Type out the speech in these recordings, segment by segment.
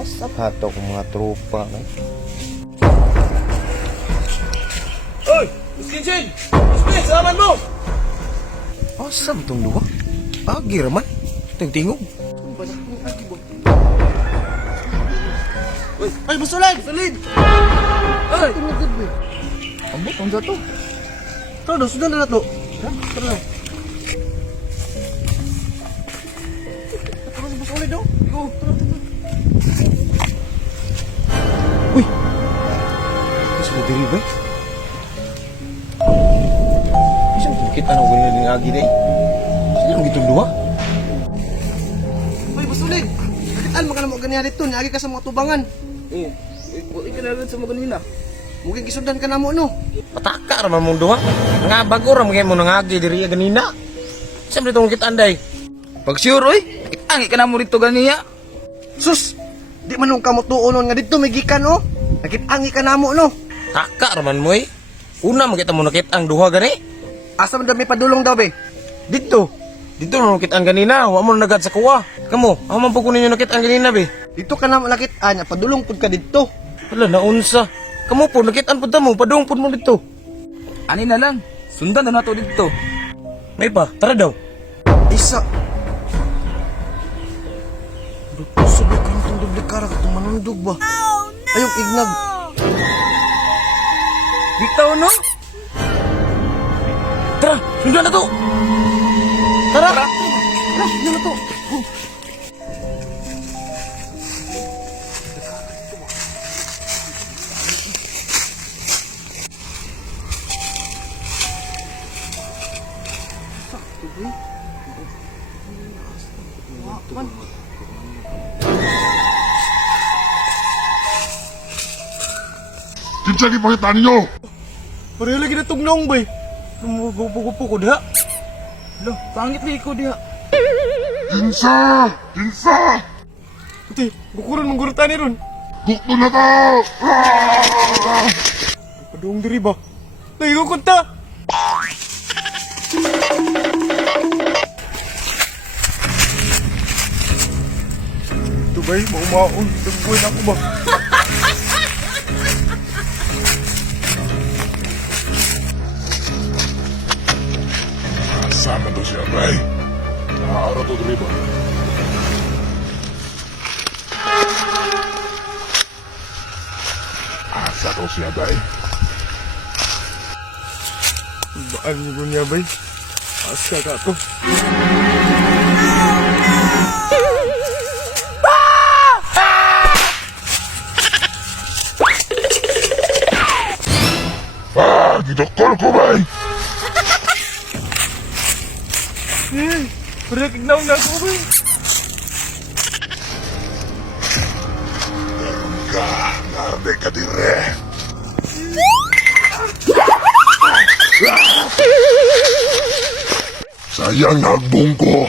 Asap hato kong mga tropa. Oy! Miskinsin! Miskin! Salaman mo! Asap itong duwa. Agi raman. Tingtingog. Uy! Ay! Basulid! Basulid! Ay! Ambot, ang dato. Tara daw! Sudan na to! Tara daw! Tara daw! Basulid daw! Ikaw! Tara! Uy! Ano sila diri ba? Isang kita na ganyan ng agi na eh. Sila ang gitong duwa. Uy! Basulid! Nakitaan mo ka na mo ganyan dito. Niagi ka sa mga tubangan. Buti ka na rin sa mga ganyan na. Mungkin kisudan ka na mo, no? Pataka raman mong duwa. Nga bago raman mo nangagi diri ganina. Saan dito ang kitaan day? Pag sure, oy, itangi ka na mo rito ganiya. Sus! Di man nung kamutuunon nga dito may gikan, oh! Nakitangi ka na mo, no? Taka raman mo eh. Una makita mo nakita ang duha gani. Asa man daw may padulong daw, be? Dito. Dito na nakita ang ganina. Wa mo nagad sa kuwa. Kamo, ako man po kunin yung nakita ang ganina be. Dito ka na nakitaan, padulong pud ka dito. Wala naunsa. Kamo po nakitaan pud mo, padung pud mo dito. Ani na lang, sundan na nato dito. May pa, tara daw. Isa. Sabi ka nitong dublikara ka itong manundog ba? Ayong ignag. Bitaw no? Tara, sundan na to. Tara! Tara, yun na to. Kinsa gipakita ninyo? Pareho lagi na tugnong, bay. Lumugupo ko diha. Lo, pangit li ko diha. Kinsa! Kinsa! Ati, bukuran mong gurutan ni ron. Dukto na to! Ah! Padung diri ba? Nahigo kunta! Ito bay, maumaon. Dagbuhin ako ba? Sama to siya, bay. Naara to diri ba? Asa to siya, bay. Baan niyo niya bay? Asa ka to? Gidokol ko, bay. Pareho kignaw na ako bay. Narde ka dire. Sayang nagbong ko.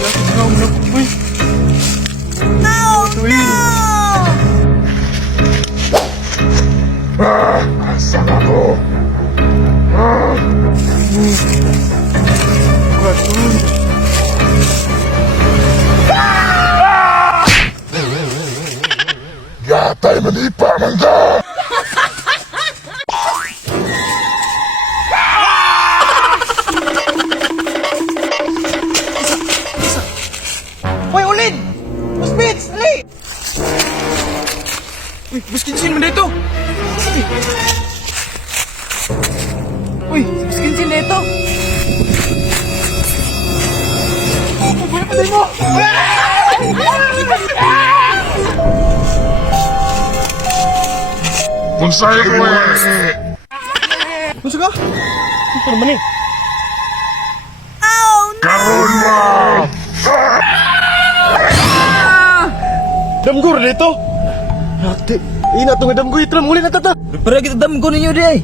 Kignaw na ako bay. Asa ako? Gatay manipa man ka! Hoy, ulid! Muspits! Ali! Uy, buskinsin mo dito! Uy, skinsin na ito. Patay mo! Punsay ko eh! Gusto ka? Ito naman eh. Karon mo! Damgur dito! Nati, ina itong damgur. Itra, muli na tata! Pero kita dam ko ninyo di ay.